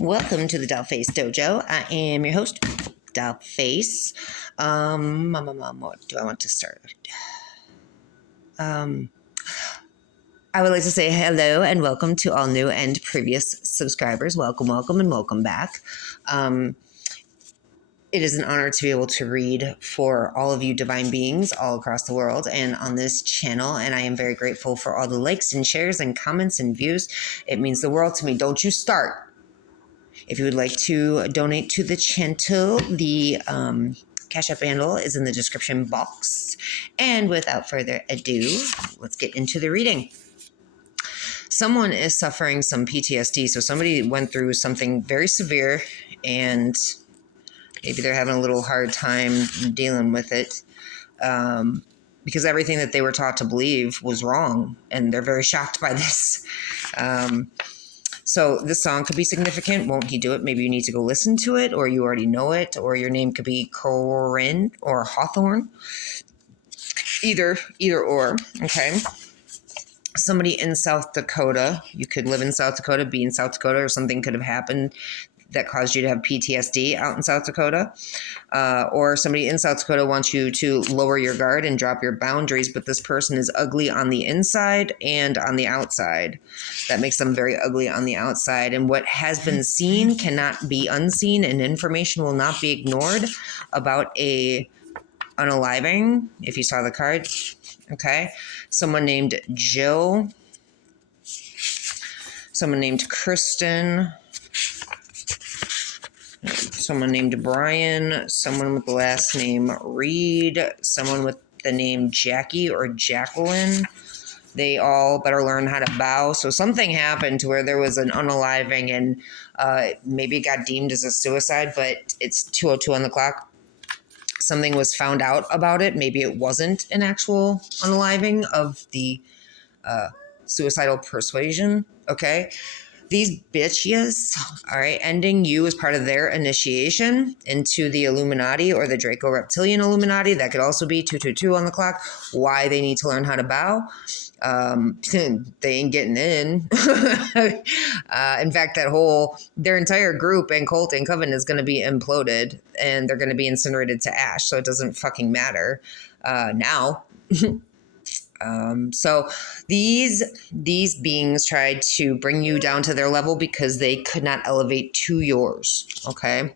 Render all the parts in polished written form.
Welcome to the Dollface Dojo. I am your host, Dollface. What do I want to start? I would like to say hello and welcome to all new and previous subscribers. Welcome, and welcome back. It is an honor to be able to read for all of you divine beings all across the world and on this channel, and I am very grateful for all the likes and shares and comments and views. It means the world to me. Don't you start. If you would like to donate to the channel, the Cashapp handle is in the description box. And without further ado, let's get into the reading. Someone is suffering some PTSD. So somebody went through something very severe and maybe they're having a little hard time dealing with it because everything that they were taught to believe was wrong. And they're very shocked by this. So this song could be significant. Won't he do it? Maybe you need to go listen to it, or you already know it, or your name could be Corinne or Hawthorne. Either or, okay? Somebody in South Dakota, you could live in South Dakota, be in South Dakota, or something could have happened that caused you to have PTSD out in South Dakota. Or somebody in South Dakota wants you to lower your guard and drop your boundaries, but this person is ugly on the inside and on the outside. That makes them very ugly on the outside. And what has been seen cannot be unseen, and information will not be ignored about a unaliving, if you saw the card. Okay. Someone named Jill. Someone named Kristen. Someone named Brian, someone with the last name Reed, someone with the name Jackie or Jacqueline. They all better learn how to bow. So something happened to where there was an unaliving and maybe it got deemed as a suicide, but it's 2:02 on the clock. Something was found out about it. Maybe it wasn't an actual unaliving of the suicidal persuasion, okay? These bitches, all right, ending you as part of their initiation into the Illuminati or the Draco Reptilian Illuminati. That could also be 2:22 on the clock. Why they need to learn how to bow. They ain't getting in. In fact, their entire group and cult and coven is going to be imploded and they're going to be incinerated to ash. So it doesn't fucking matter now. So these beings tried to bring you down to their level because they could not elevate to yours, okay?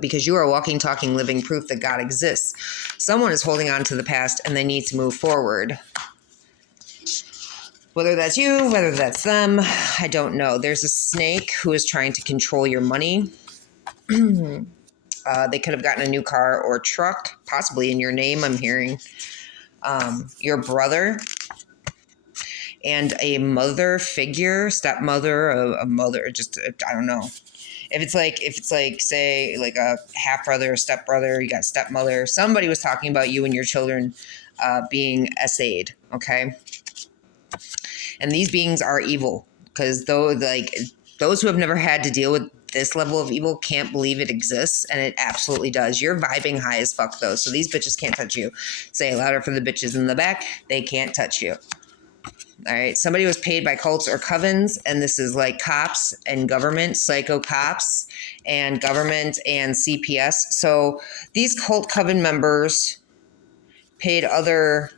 Because you are walking, talking, living proof that God exists. Someone is holding on to the past and they need to move forward. Whether that's you, whether that's them, I don't know. There's a snake who is trying to control your money. They could have gotten a new car or truck, possibly in your name, I'm hearing. Your brother and a mother figure, stepmother, a mother, just, I don't know. If it's like, say, like a half brother or stepbrother, you got stepmother, somebody was talking about you and your children being essayed, okay? And these beings are evil because those who have never had to deal with this level of evil can't believe it exists, and it absolutely does. You're vibing high as fuck, though, so these bitches can't touch you. Say it louder for the bitches in the back. They can't touch you. All right? Somebody was paid by cults or covens, and this is like cops and government, psycho cops and government and CPS. So these cult coven members paid other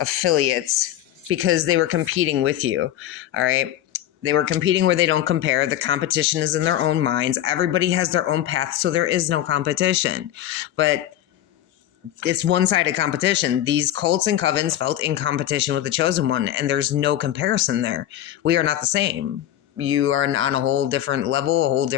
affiliates because they were competing with you, all right? They were competing where they don't compare. The competition is in their own minds. Everybody has their own path, so there is no competition. But it's one-sided competition. These cults and covens felt in competition with the chosen one, and there's no comparison there. We are not the same. You are on a whole different level,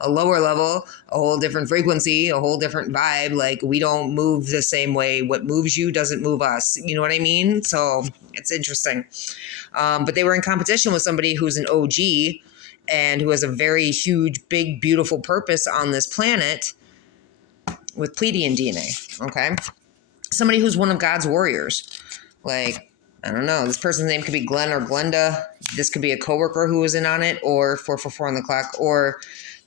a lower level, a whole different frequency, a whole different vibe. Like, we don't move the same way. What moves you doesn't move us. You know what I mean? So it's interesting. But they were in competition with somebody who's an OG and who has a very huge, big, beautiful purpose on this planet with Pleiadian DNA, okay? Somebody who's one of God's warriors. Like, I don't know. This person's name could be Glenn or Glenda. This could be a coworker who was in on it, or 444 on the clock, or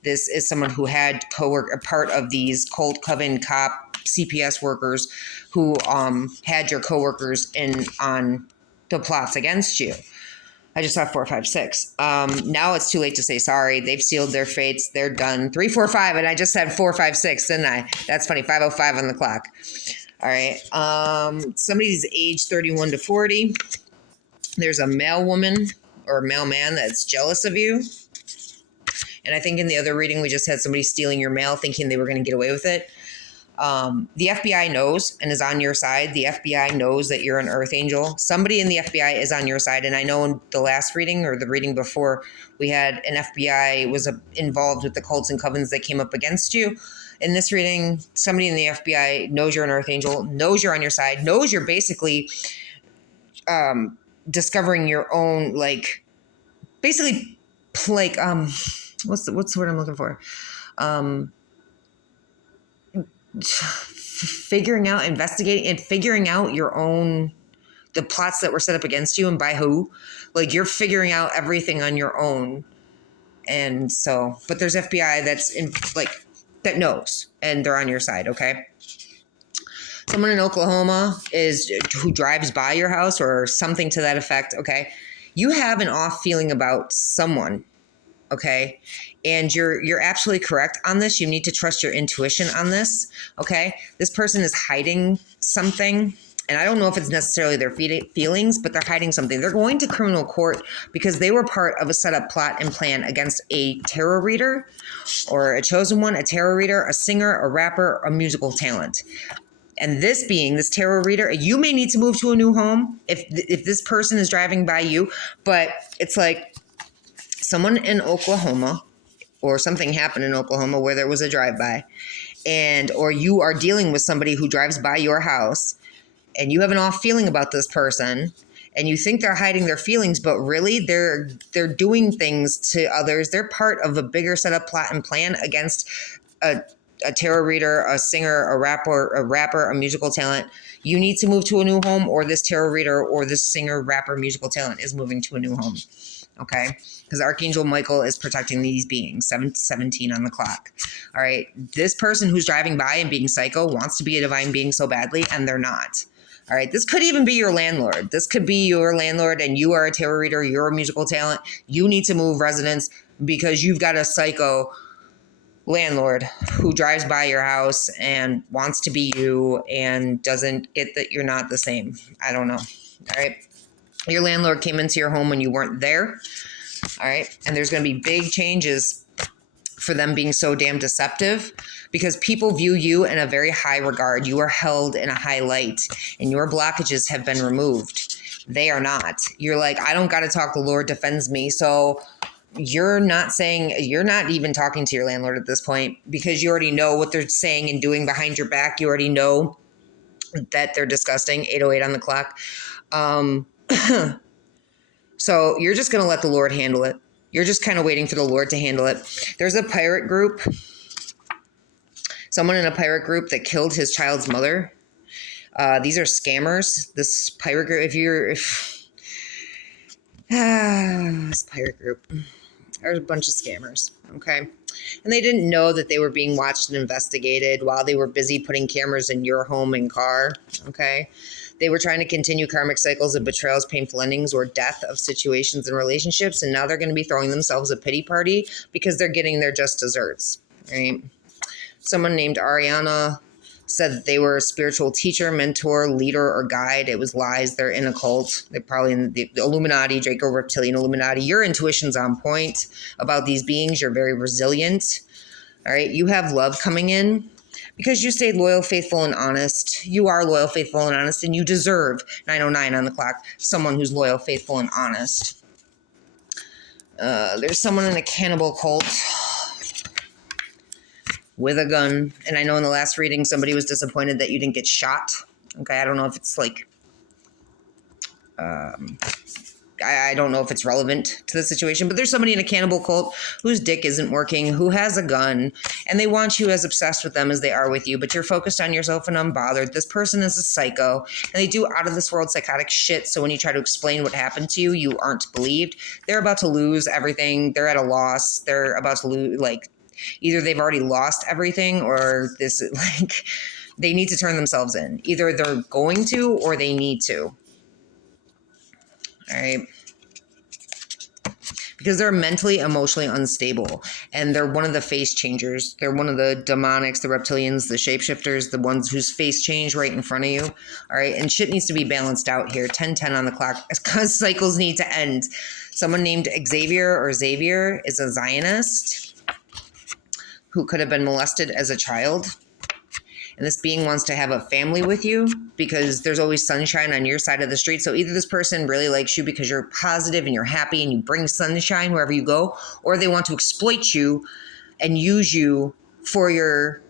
this is someone who had a part of these cult, coven, cop, CPS workers who had your coworkers in on the plots against you. I just saw 4, 5, 6. Now it's too late to say sorry. They've sealed their fates. They're done. 3, 4, 5, and I just said 4, 5, 6, didn't I? That's funny. 5:05 on the clock. All right. Somebody's age 31 to 40. There's a male woman or male man that's jealous of you. And I think in the other reading, we just had somebody stealing your mail thinking they were going to get away with it. The FBI knows and is on your side. The FBI knows that you're an earth angel. Somebody in the FBI is on your side. And I know in the last reading or the reading before, we had an FBI was involved with the cults and covens that came up against you. In this reading, somebody in the FBI knows you're an earth angel, knows you're on your side, knows you're basically discovering your own, like, basically, like, what's the word I'm looking for? Figuring out, investigating, and figuring out your own, the plots that were set up against you and by who. Like, you're figuring out everything on your own. And so, but there's FBI that's in, like, that knows, and they're on your side, okay? Someone in Oklahoma who drives by your house or something to that effect, okay? You have an off feeling about someone, okay? And you're absolutely correct on this. You need to trust your intuition on this, okay? This person is hiding something, and I don't know if it's necessarily their feelings, but they're hiding something. They're going to criminal court because they were part of a setup plot and plan against a tarot reader or a chosen one, a tarot reader, a singer, a rapper, a musical talent. And this tarot reader, you may need to move to a new home if this person is driving by you, but it's like someone in Oklahoma or something happened in Oklahoma where there was a drive-by or you are dealing with somebody who drives by your house and you have an off feeling about this person and you think they're hiding their feelings, but really they're doing things to others. They're part of a bigger setup plot and plan against a tarot reader, a singer, a rapper, a musical talent. You need to move to a new home, or this tarot reader or this singer, rapper, musical talent is moving to a new home. Okay? Because Archangel Michael is protecting these beings, 7:17 on the clock. All right? This person who's driving by and being psycho wants to be a divine being so badly, and they're not. All right? This could even be your landlord. This could be your landlord, and you are a tarot reader, you're a musical talent. You need to move residence because you've got a psycho landlord who drives by your house and wants to be you and doesn't get that you're not the same. I don't know. All right. Your landlord came into your home when you weren't there. All right. And there's going to be big changes for them being so damn deceptive because people view you in a very high regard. You are held in a high light and your blockages have been removed. They are not. You're like, I don't got to talk. The Lord defends me. So you're not even talking to your landlord at this point because you already know what they're saying and doing behind your back. You already know that they're disgusting. 8:08 on the clock. So you're just going to let the Lord handle it. You're just kind of waiting for the Lord to handle it. There's a pirate group, someone in a pirate group that killed his child's mother. These are scammers. This pirate group, this pirate group. There's a bunch of scammers, okay? And they didn't know that they were being watched and investigated while they were busy putting cameras in your home and car, okay? They were trying to continue karmic cycles of betrayals, painful endings, or death of situations and relationships, and now they're going to be throwing themselves a pity party because they're getting their just desserts, right? Someone named Ariana said that they were a spiritual teacher, mentor, leader, or guide. It was lies. They're in a cult. They're probably in the Illuminati, Draco Reptilian Illuminati. Your intuition's on point about these beings. You're very resilient. All right. You have love coming in because you stayed loyal, faithful, and honest. You are loyal, faithful, and honest, and you deserve 9:09 on the clock, someone who's loyal, faithful, and honest. There's someone in a cannibal cult with a gun. And I know in the last reading, somebody was disappointed that you didn't get shot. Okay. I don't know if it's like, I don't know if it's relevant to the situation, but there's somebody in a cannibal cult whose dick isn't working, who has a gun, and they want you as obsessed with them as they are with you, but you're focused on yourself and unbothered. This person is a psycho, and they do out of this world psychotic shit. So when you try to explain what happened to you, you aren't believed. They're about to lose everything. They're at a loss. They're about to lose, like, either they've already lost everything or this, like, they need to turn themselves in. Either they're going to or they need to. All right. because they're mentally, emotionally unstable. And they're one of the face changers. They're one of the demonics, the reptilians, the shapeshifters, the ones whose face change right in front of you. All right. And shit needs to be balanced out here. 10:10 on the clock. Because cycles need to end. Someone named Xavier is a Zionist who could have been molested as a child. And this being wants to have a family with you because there's always sunshine on your side of the street. So either this person really likes you because you're positive and you're happy and you bring sunshine wherever you go, or they want to exploit you and use you for your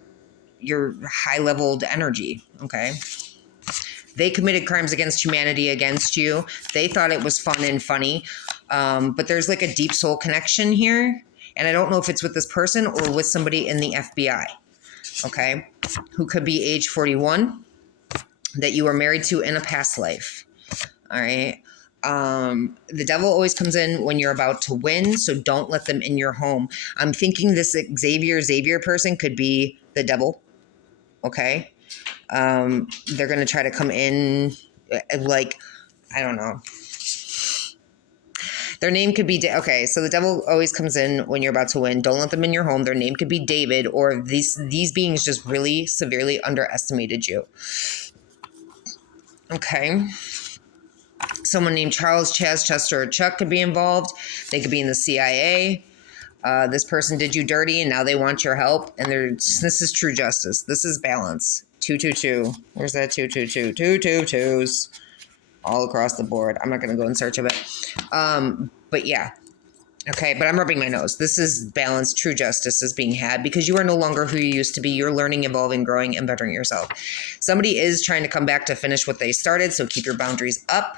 high-leveled energy, okay? They committed crimes against humanity against you. They thought it was fun and funny, but there's like a deep soul connection here. And I don't know if it's with this person or with somebody in the FBI. Okay, who could be age 41, that you were married to in a past life. All right. The devil always comes in when you're about to win, so don't let them in your home. I'm thinking this Xavier person could be the devil. Okay. They're going to try to come in like, I don't know. Their name could be, okay, so the devil always comes in when you're about to win. Don't let them in your home. Their name could be David, or these beings just really severely underestimated you. Okay. Someone named Charles, Chaz, Chester, or Chuck could be involved. They could be in the CIA. This person did you dirty, and now they want your help. And this is true justice. This is balance. 222. Where's that 222? 222s. All across the board. I'm not going to go in search of it. But yeah. Okay, but I'm rubbing my nose. This is balance. True justice is being had because you are no longer who you used to be. You're learning, evolving, growing, and bettering yourself. Somebody is trying to come back to finish what they started, so keep your boundaries up.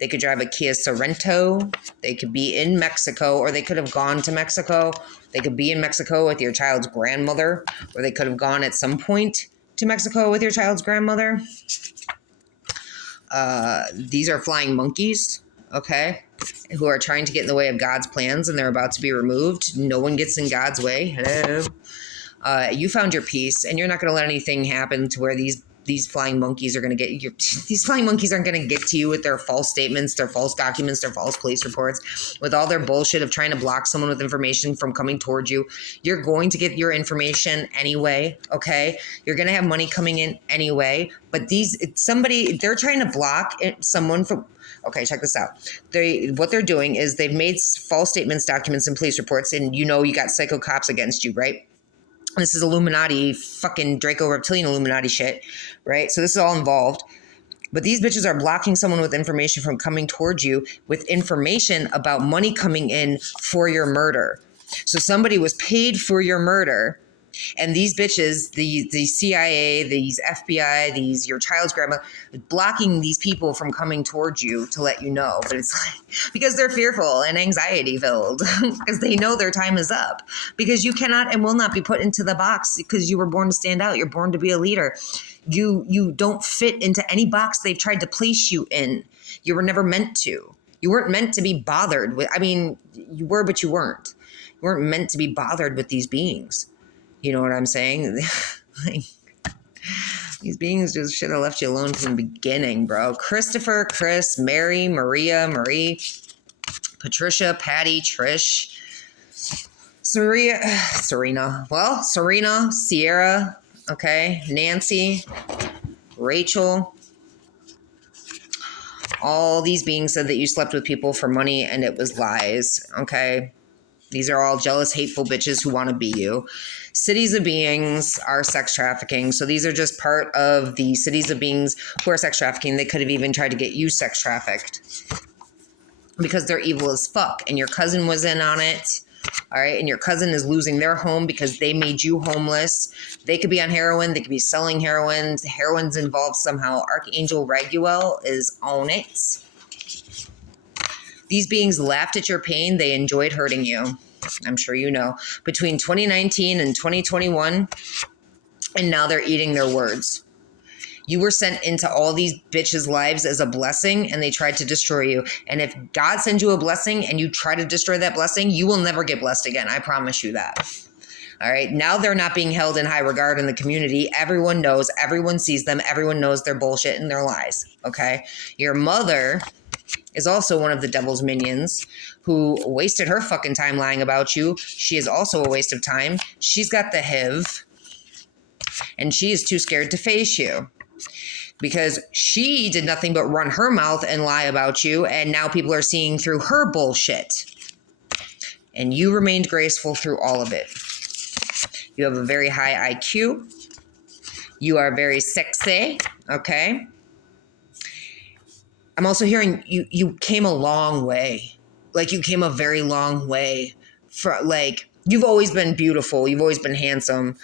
They could drive a Kia Sorento. They could be in Mexico, or they could have gone to Mexico. They could be in Mexico with your child's grandmother, or they could have gone at some point to Mexico with your child's grandmother. These are flying monkeys, okay, who are trying to get in the way of God's plans, and they're about to be removed. No one gets in God's way. Hello. You found your peace, and you're not going to let anything happen to where these flying monkeys are going to get you. These flying monkeys aren't going to get to you with their false statements, their false documents, their false police reports, with all their bullshit of trying to block someone with information from coming towards you. You're going to get your information anyway, okay? You're going to have money coming in anyway, but they're trying to block someone from. Okay, check this out. What they're doing is they've made false statements, documents, and police reports, and you got psycho cops against you, right? This is Illuminati, fucking Draco Reptilian Illuminati shit, right? So this is all involved. But these bitches are blocking someone with information from coming towards you with information about money coming in for your murder. So somebody was paid for your murder. And these bitches, the CIA, these FBI, your child's grandma, blocking these people from coming towards you to let you know. But it's like, because they're fearful and anxiety filled, because they know their time is up, because you cannot and will not be put into the box because you were born to stand out. You're born to be a leader. You don't fit into any box they've tried to place you in. You were never meant to. You weren't meant to be bothered with. I mean, you were, but you weren't. You weren't meant to be bothered with these beings. You know what I'm saying? Like, these beings just should have left you alone from the beginning, bro. Christopher, Chris, Mary, Maria, Marie, Patricia, Patty, Trish, Serena, Sierra, okay, Nancy, Rachel. All these beings said that you slept with people for money and it was lies, okay? These are all jealous, hateful bitches who want to be you. Cities of beings are sex trafficking. So these are just part of the cities of beings who are sex trafficking. They could have even tried to get you sex trafficked because they're evil as fuck. And your cousin was in on it. All right. And your cousin is losing their home because they made you homeless. They could be on heroin. They could be selling heroin. Heroin's involved somehow. Archangel Raguel is on it. These beings laughed at your pain. They enjoyed hurting you. I'm sure you know. Between 2019 and 2021, and now they're eating their words. You were sent into all these bitches' lives as a blessing, and they tried to destroy you. And if God sends you a blessing and you try to destroy that blessing, you will never get blessed again. I promise you that. All right. Now they're not being held in high regard in the community. Everyone knows. Everyone sees them. Everyone knows their bullshit and their lies. Okay. Your mother is also one of the devil's minions who wasted her fucking time lying about you. She is also a waste of time. She's got the HIV, and she is too scared to face you because she did nothing but run her mouth and lie about you, and now people are seeing through her bullshit. And you remained graceful through all of it. You have a very high IQ. You are very sexy, okay? I'm also hearing you came a long way. Like, you came a very long way. Like, you've always been beautiful. You've always been handsome.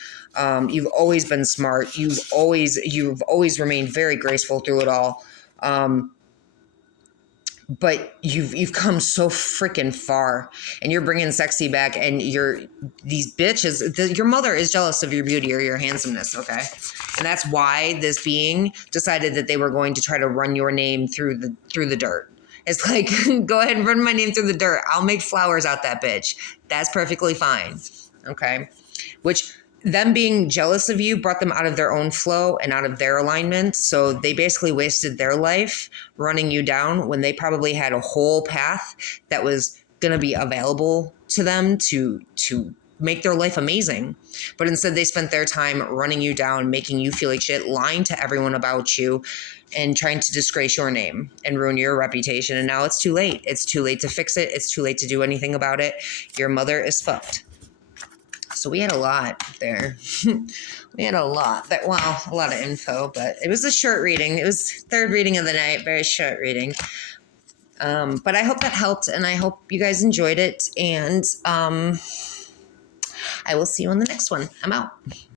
You've always been smart. You've always remained very graceful through it all. But you've come so freaking far, and you're bringing sexy back, and these bitches, your mother is jealous of your beauty or your handsomeness, okay? And that's why this being decided that they were going to try to run your name through the dirt. It's like, go ahead and run my name through the dirt. I'll make flowers out that bitch. That's perfectly fine, okay? Which, them being jealous of you brought them out of their own flow and out of their alignment. So they basically wasted their life running you down when they probably had a whole path that was going to be available to them to make their life amazing. But instead they spent their time running you down, making you feel like shit, lying to everyone about you, and trying to disgrace your name and ruin your reputation. And now it's too late. It's too late to fix it. It's too late to do anything about it. Your mother is fucked. So we had a lot there. We had a lot. A lot of info, but it was a short reading. It was third reading of the night, very short reading. But I hope that helped, and I hope you guys enjoyed it. And I will see you on the next one. I'm out.